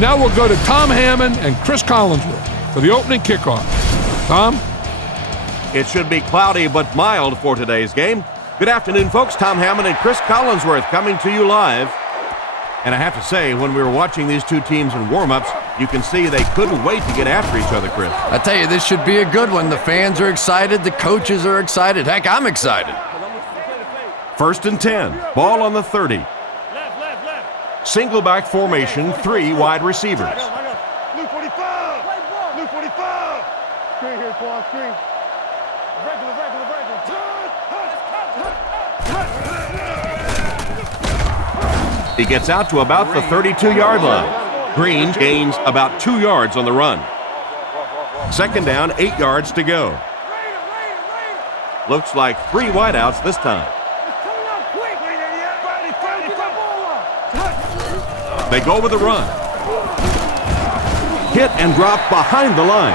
Now we'll go to Tom Hammond and Chris Collinsworth for the opening kickoff. Tom? It should be cloudy but mild for today's game. Good afternoon, folks. Tom Hammond and Chris Collinsworth coming to you live. And I have to say, when we were watching these two teams in warm-ups, you can see they couldn't wait to get after each other, Chris. I tell you, this should be a good one. The fans are excited. The coaches are excited. Heck, I'm excited. 1st and 10. Ball on the 30. Single back formation, 3 wide receivers. Blue 45! Blue 45! Screen here, Quan, screen. Regular. He gets out to about the 32-yard line. Green gains about 2 yards on the run. 2nd down, 8 yards to go. Looks like 3 wideouts this time. They go with a run. Hit and drop behind the line.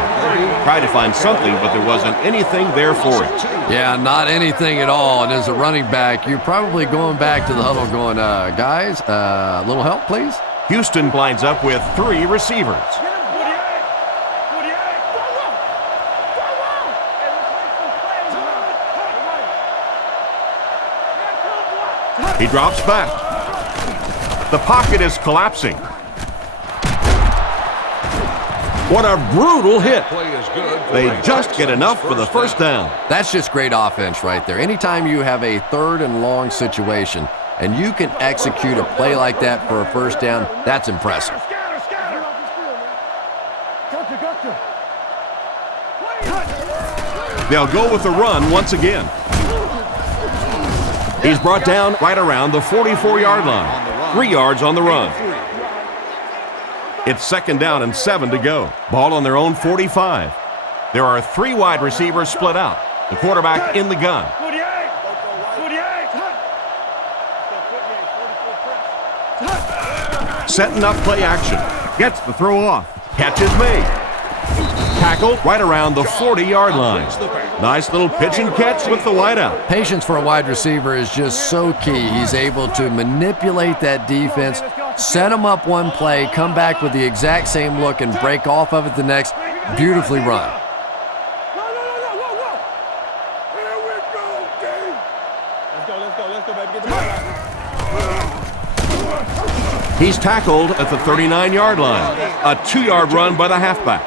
Tried to find something, but there wasn't anything there for it. Yeah, not anything at all. And as a running back, you're probably going back to the huddle going, guys, a little help, please? Houston lines up with 3 receivers. He drops back. The pocket is collapsing. What a brutal hit. They just get enough for the first down. That's just great offense right there. Anytime you have a 3rd and long situation and you can execute a play like that for a first down, that's impressive. They'll go with the run once again. He's brought down right around the 44-yard line. 3 yards on the run. It's 2nd down and 7 to go. Ball on their own 45. There are 3 wide receivers split out. The quarterback in the gun. Setting up play action. Gets the throw off. Catch is made. Tackled right around the 40-yard line. Nice little pitch and catch with the wideout. Patience for a wide receiver is just so key. He's able to manipulate that defense, set them up one play, come back with the exact same look, and break off of it the next. Beautifully run. Let's go, baby. Get the ball. He's tackled at the 39-yard line. A 2-yard run by the halfback.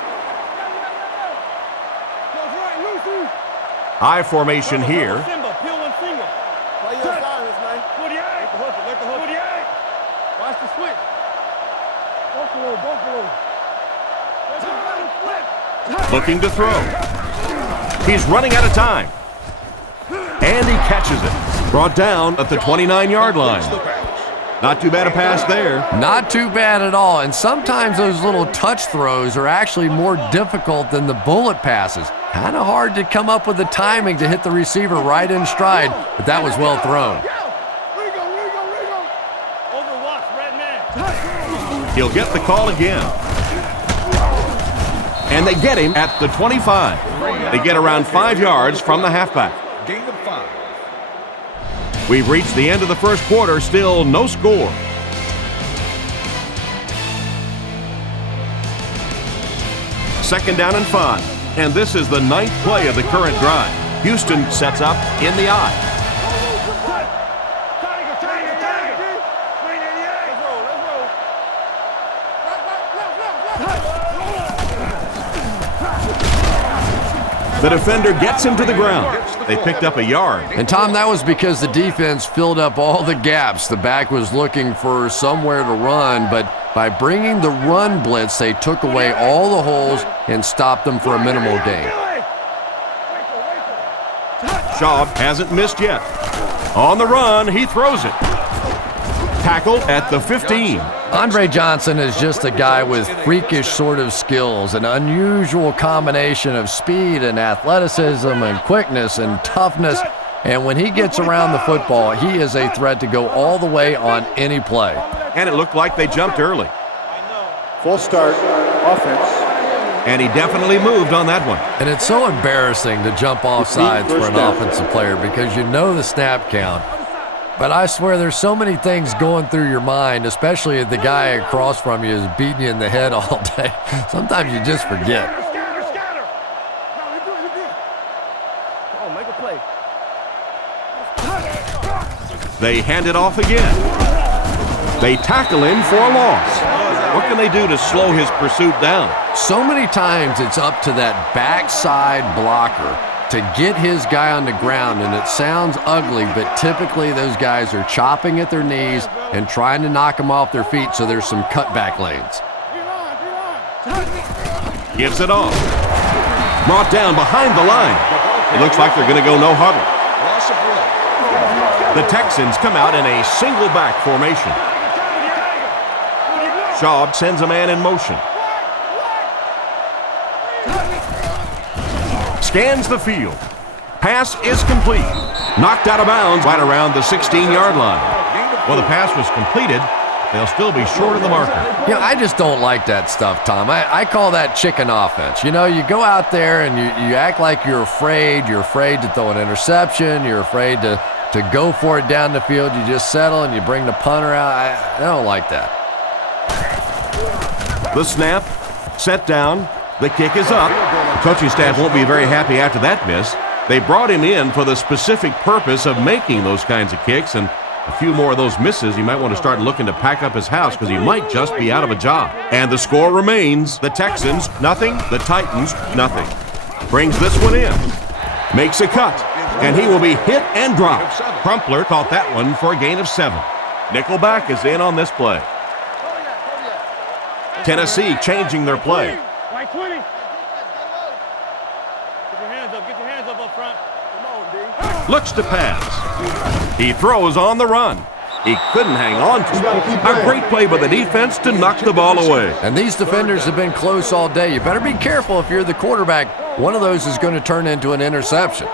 High formation here. Watch the switch. Looking to throw. He's running out of time. And he catches it. Brought down at the 29-yard line. Not too bad a pass there. Not too bad at all. And sometimes those little touch throws are actually more difficult than the bullet passes. Kind of hard to come up with the timing to hit the receiver right in stride, but that was well thrown. He'll get the call again. And they get him at the 25. They get around 5 yards from the halfback. Gain of 5. We've reached the end of the first quarter, still no score. Second down and 5. And this is the 9th play of the current drive. Houston sets up in the I. The defender gets him to the ground. They picked up a yard. And Tom, that was because the defense filled up all the gaps. The back was looking for somewhere to run, but by bringing the run blitz, they took away all the holes and stopped them for a minimal gain. Shaw hasn't missed yet. On the run, he throws it. Tackled at the 15. Andre Johnson is just a guy with freakish sort of skills, an unusual combination of speed and athleticism and quickness and toughness. And when he gets around the football, he is a threat to go all the way on any play. And it looked like they jumped early. Full start, offense. And he definitely moved on that one. And it's so embarrassing to jump off sides for an offensive player because you know the snap count. But I swear there's so many things going through your mind, especially if the guy across from you is beating you in the head all day. Sometimes you just forget. Scatter. No, you're good. Oh, make a play. They hand it off again. They tackle him for a loss. What can they do to slow his pursuit down? So many times it's up to that backside blocker to get his guy on the ground, and it sounds ugly, but typically those guys are chopping at their knees and trying to knock them off their feet, so there's some cutback lanes. Gives it off. Brought down behind the line. It looks like they're going to go no huddle. The Texans come out in a single back formation. Schaub sends a man in motion. Scans the field. Pass is complete. Knocked out of bounds right around the 16-yard line. Well, the pass was completed. They'll still be short of the marker. You know, I just don't like that stuff, Tom. I call that chicken offense. You know, you go out there and you act like you're afraid. You're afraid to throw an interception. You're afraid to go for it down the field. You just settle and you bring the punter out. I don't like that. The snap, set down, the kick is up. The coaching staff won't be very happy after that miss. They brought him in for the specific purpose of making those kinds of kicks, and a few more of those misses, he might want to start looking to pack up his house because he might just be out of a job. And the score remains the Texans, nothing, the Titans, nothing. Brings this one in, makes a cut, and he will be hit and dropped. Crumpler caught that one for a gain of 7. Nickelback is in on this play. Tennessee changing their play. Like 20. Get your hands up front. Come on, D. Looks to pass. He throws on the run. He couldn't hang on to it. A great play by the defense to knock the ball away. And these defenders have been close all day. You better be careful if you're the quarterback. One of those is going to turn into an interception.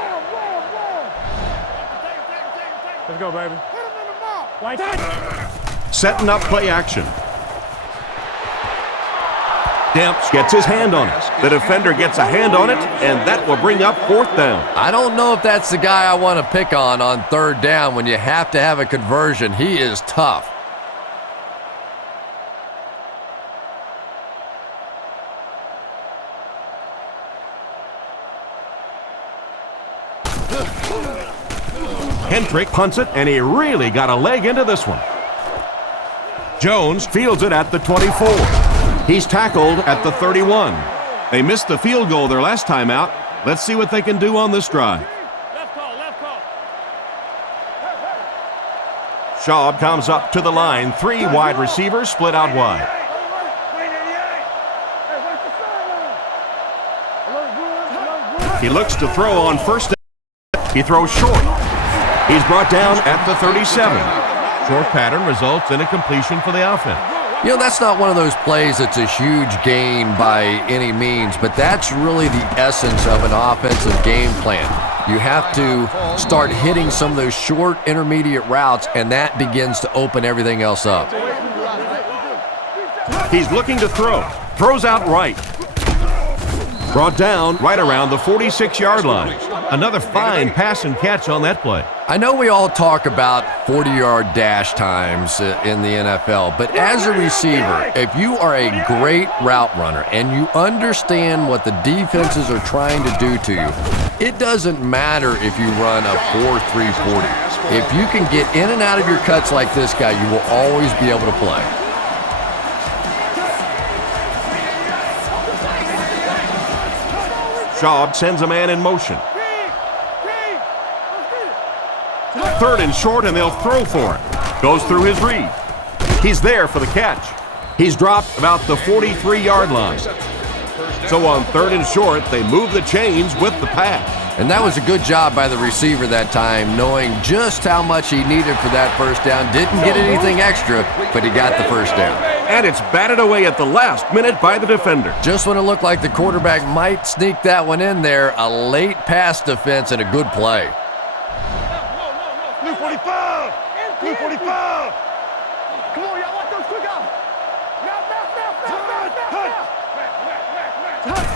Let's go, baby. Like Setting up play action. Demps gets his hand on it. The defender gets a hand on it, and that will bring up 4th down. I don't know if that's the guy I want to pick on 3rd down when you have to have a conversion. He is tough. Hendrick punts it, and he really got a leg into this one. Jones fields it at the 24. He's tackled at the 31. They missed the field goal their last time out. Let's see what they can do on this drive. left call. Schaub comes up to the line. 3 wide receivers split out wide. He looks to throw on first down. He throws short. He's brought down at the 37. Short pattern results in a completion for the offense. You know, that's not one of those plays that's a huge gain by any means, but that's really the essence of an offensive game plan. You have to start hitting some of those short, intermediate routes, and that begins to open everything else up. He's looking to throw. Throws out right. Brought down right around the 46-yard line. Another fine pass and catch on that play. I know we all talk about 40-yard dash times in the NFL, but as a receiver, if you are a great route runner and you understand what the defenses are trying to do to you, it doesn't matter if you run a 4.3 40. If you can get in and out of your cuts like this guy, you will always be able to play. Schaub sends a man in motion. 3rd and short, and they'll throw for it. Goes through his read. He's there for the catch. He's dropped about the 43-yard line. So on 3rd and short, they move the chains with the pass. And that was a good job by the receiver that time, knowing just how much he needed for that first down. Didn't get anything extra, but he got the first down. And it's batted away at the last minute by the defender. Just when it looked like the quarterback might sneak that one in there, a late pass defense and a good play. Blue 45! Blue 45! Come on, y'all, watch those quick out!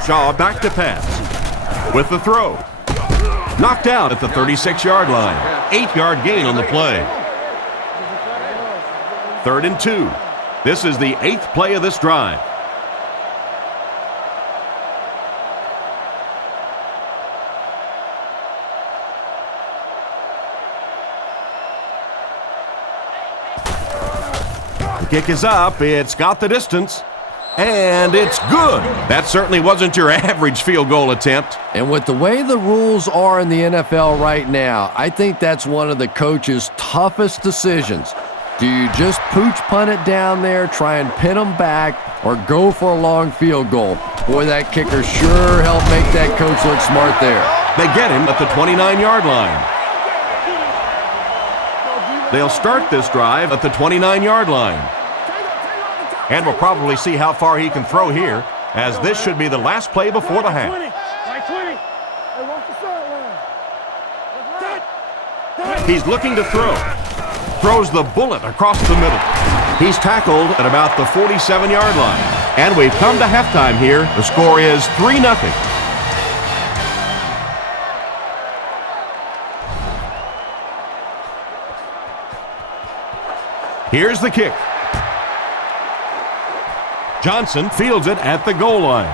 Shaw back to pass. With the throw. Knocked out at the 36-yard line. 8-yard gain on the play. 3rd and 2. This is the 8th play of this drive. The kick is up. It's got the distance. And it's good. That certainly wasn't your average field goal attempt. And with the way the rules are in the NFL right now, I think that's one of the coach's toughest decisions. Do you just pooch punt it down there, try and pin them back, or go for a long field goal? Boy, that kicker sure helped make that coach look smart there. They get him at the 29-yard line. They'll start this drive at the 29-yard line. And we'll probably see how far he can throw here, as this should be the last play before the half. He's looking to throw. Throws the bullet across the middle. He's tackled at about the 47-yard line. And we've come to halftime here. The score is 3-0. Here's the kick. Johnson fields it at the goal line.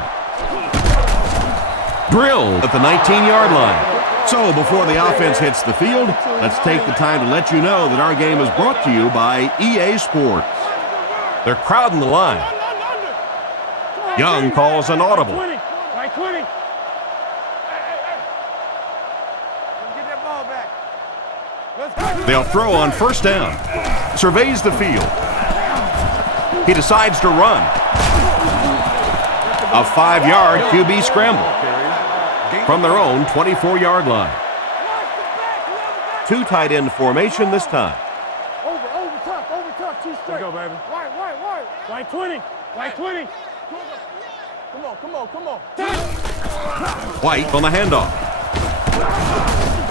Drilled at the 19-yard line. So before the offense hits the field, let's take the time to let you know that our game is brought to you by EA Sports. They're crowding the line. Young calls an audible. They'll throw on first down. Surveys the field. He decides to run. A 5-yard QB scramble from their own 24-yard line. 2 tight end formation this time. Over top, 2 straight. Go, baby. Right 20. Come on. White on the handoff.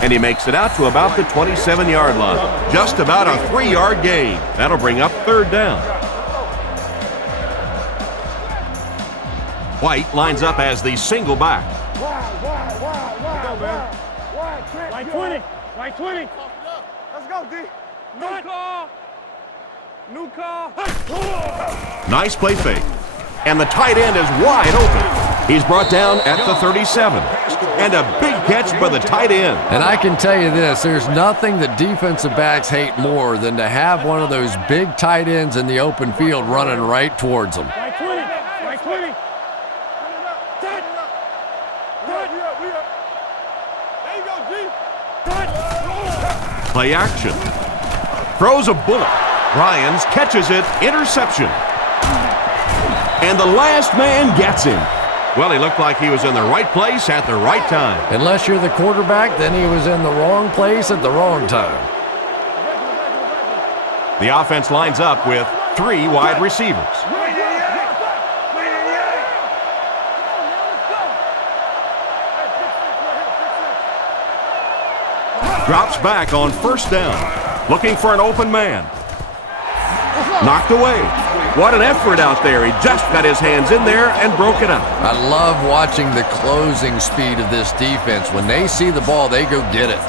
And he makes it out to about the 27-yard line. Just about a 3-yard gain. That'll bring up 3rd down. White lines up as the single back. Right 20. Let's go, D. New call. Nice play fake. And the tight end is wide open. He's brought down at the 37. And a big catch by the tight end. And I can tell you this, there's nothing the defensive backs hate more than to have one of those big tight ends in the open field running right towards them. Right 20. Play action. Throws a bullet. Ryans catches it. Interception. And the last man gets him. Well, he looked like he was in the right place at the right time. Unless you're the quarterback, then he was in the wrong place at the wrong time. The offense lines up with 3 wide receivers. Drops back on first down, looking for an open man. Knocked away. What an effort out there. He just got his hands in there and broke it up. I love watching the closing speed of this defense. When they see the ball, they go get it.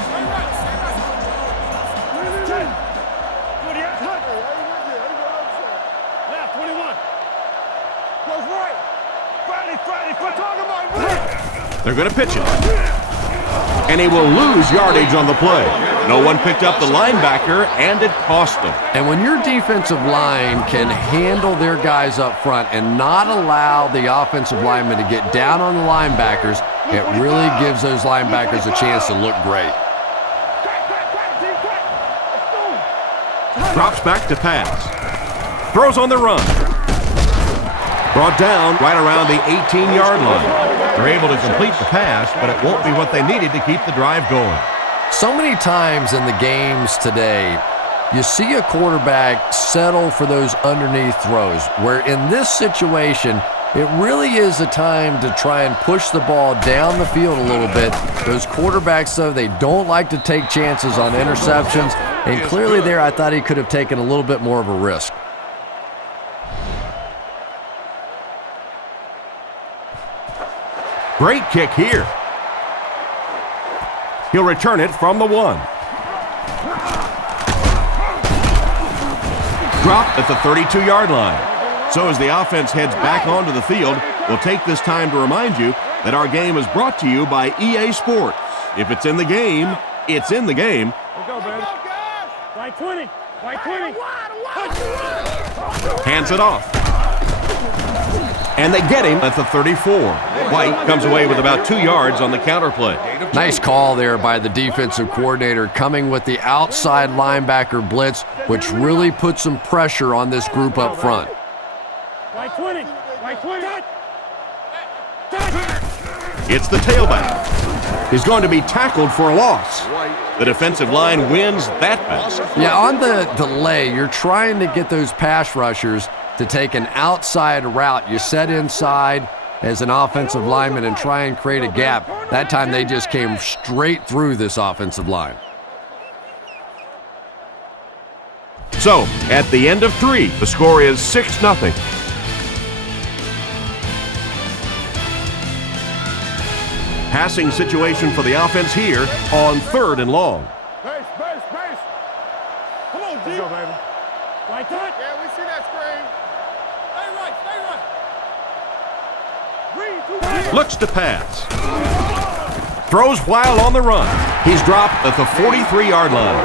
They're going to pitch it. And he will lose yardage on the play. No one picked up the linebacker, and it cost them. And when your defensive line can handle their guys up front and not allow the offensive linemen to get down on the linebackers, it really gives those linebackers a chance to look great. Drops back to pass. Throws on the run. Brought down right around the 18-yard line. They're able to complete the pass, but it won't be what they needed to keep the drive going. So many times in the games today, you see a quarterback settle for those underneath throws, where in this situation, it really is a time to try and push the ball down the field a little bit. Those quarterbacks, though, they don't like to take chances on interceptions, and clearly there I thought he could have taken a little bit more of a risk. Great kick here. He'll return it from the 1. dropped at the 32-yard line. So as the offense heads back onto the field, we'll take this time to remind you that our game is brought to you by EA Sports. If it's in the game, it's in the game. Let's go, baby. White 20. White 20. Hands it off. And they get him at the 34. White comes away with about 2 yards on the counter play. Nice call there by the defensive coordinator, coming with the outside linebacker blitz, which really put some pressure on this group up front. White 20. White 20. It's the tailback. He's going to be tackled for a loss. The defensive line wins that pass. Yeah, on the delay, you're trying to get those pass rushers to take an outside route. You set inside as an offensive lineman and try and create a gap. That time they just came straight through this offensive line. So, at the end of 3, the score is 6-0. Passing situation for the offense here on 3rd and long. Base. Come on, G. Let's go, baby. White touch. Yeah, we see that screen. Stay right. Looks to pass. Throws while on the run. He's dropped at the 43-yard line.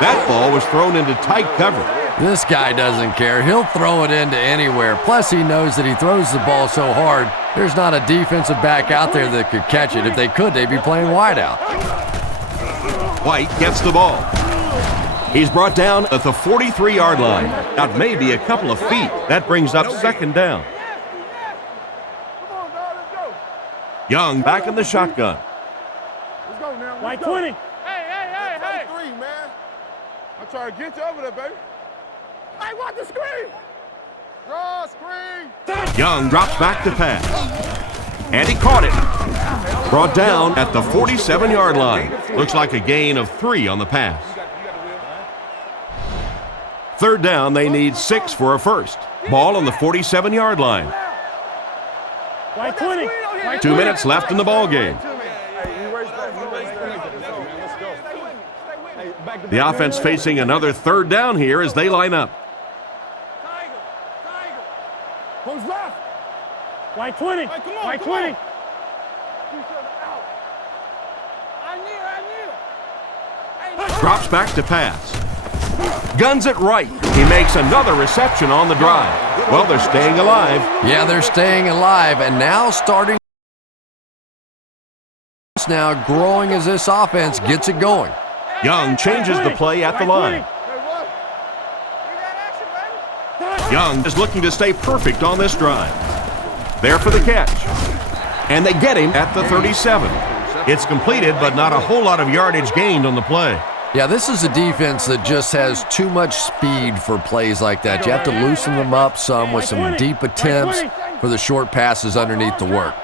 That ball was thrown into tight cover. This guy doesn't care. He'll throw it into anywhere. Plus, he knows that he throws the ball so hard, there's not a defensive back out there that could catch it. If they could, they'd be playing wide out. White gets the ball. He's brought down at the 43-yard line. Out maybe a couple of feet. That brings up 2nd down. Young back in the shotgun. Let's go now. White 20. Hey. 3, man. I'm trying to get you over there, baby. I want the screen. Draw screen. Young drops back to pass. And he caught it. Brought down at the 47-yard line. Looks like a gain of 3 on the pass. 3rd down, they need 6 for a first. Ball on the 47-yard line. White 20. 2 minutes left in the ball game. The offense facing another 3rd down here as they line up. Who's left? White 20. White 20. Drops back to pass. Guns it right. He makes another reception on the drive. Well, they're staying alive. Yeah, they're staying alive and now starting now growing as this offense gets it going. Young changes the play at the line. Young is looking to stay perfect on this drive. There for the catch. And they get him at the 37. It's completed, but not a whole lot of yardage gained on the play. Yeah, this is a defense that just has too much speed for plays like that. You have to loosen them up some with some deep attempts for the short passes underneath the work.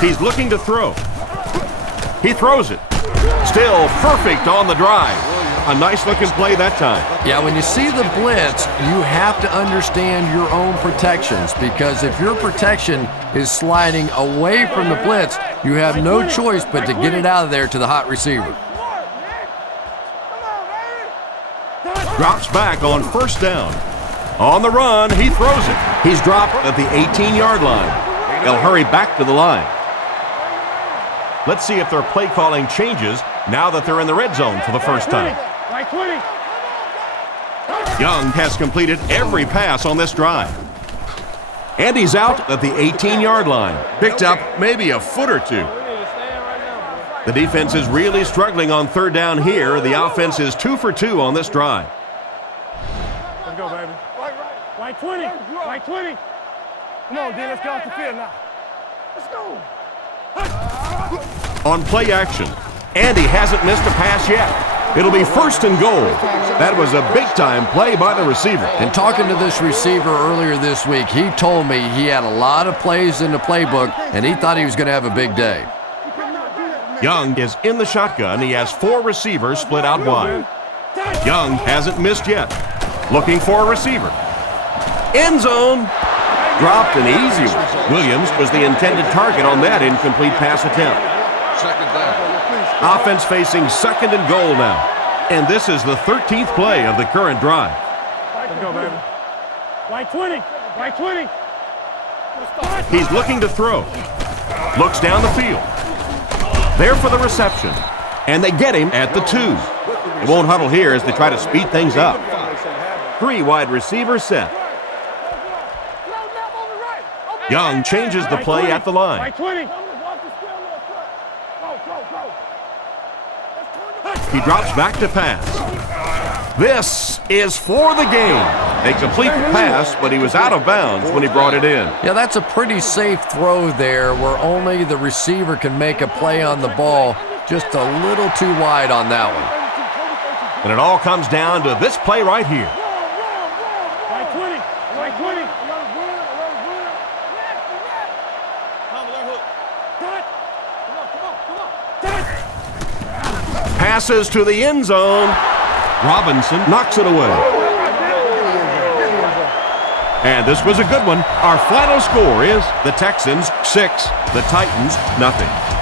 He's looking to throw. He throws it. Still perfect on the drive. A nice-looking play that time. Yeah, when you see the blitz, you have to understand your own protections, because if your protection is sliding away from the blitz, you have no choice but to get it out of there to the hot receiver. Drops back on 1st down. On the run, he throws it. He's dropped at the 18-yard line. They'll hurry back to the line. Let's see if their play calling changes now that they're in the red zone for the first time. Young has completed every pass on this drive. And he's out at the 18-yard line. Picked up maybe a foot or 2. The defense is really struggling on 3rd down here. The offense is 2 for 2 on this drive. Let's go, baby. White 20. White 20. Come on, D, let's get off the field now. Let's go. On play action, Andy hasn't missed a pass yet. It'll be 1st and goal. That was a big-time play by the receiver. And talking to this receiver earlier this week, he told me he had a lot of plays in the playbook, and he thought he was going to have a big day. Young is in the shotgun. He has 4 receivers split out wide. Young hasn't missed yet. Looking for a receiver. End zone. Dropped an easy one. Williams was the intended target on that incomplete pass attempt. Offense facing 2nd and goal now. And this is the 13th play of the current drive. Let's go, baby. Right 20. Right 20. He's looking to throw. Looks down the field. There for the reception. And they get him at the 2. They won't huddle here as they try to speed things up. 3 wide receivers set. Young changes the play at the line. Right 20. He drops back to pass. This is for the game. They complete the pass, but he was out of bounds when he brought it in. Yeah, that's a pretty safe throw there where only the receiver can make a play on the ball. Just a little too wide on that one. And it all comes down to this play right here. Right 20. Right 20. Passes to the end zone. Robinson knocks it away. And this was a good one. Our final score is the Texans 6, the Titans nothing.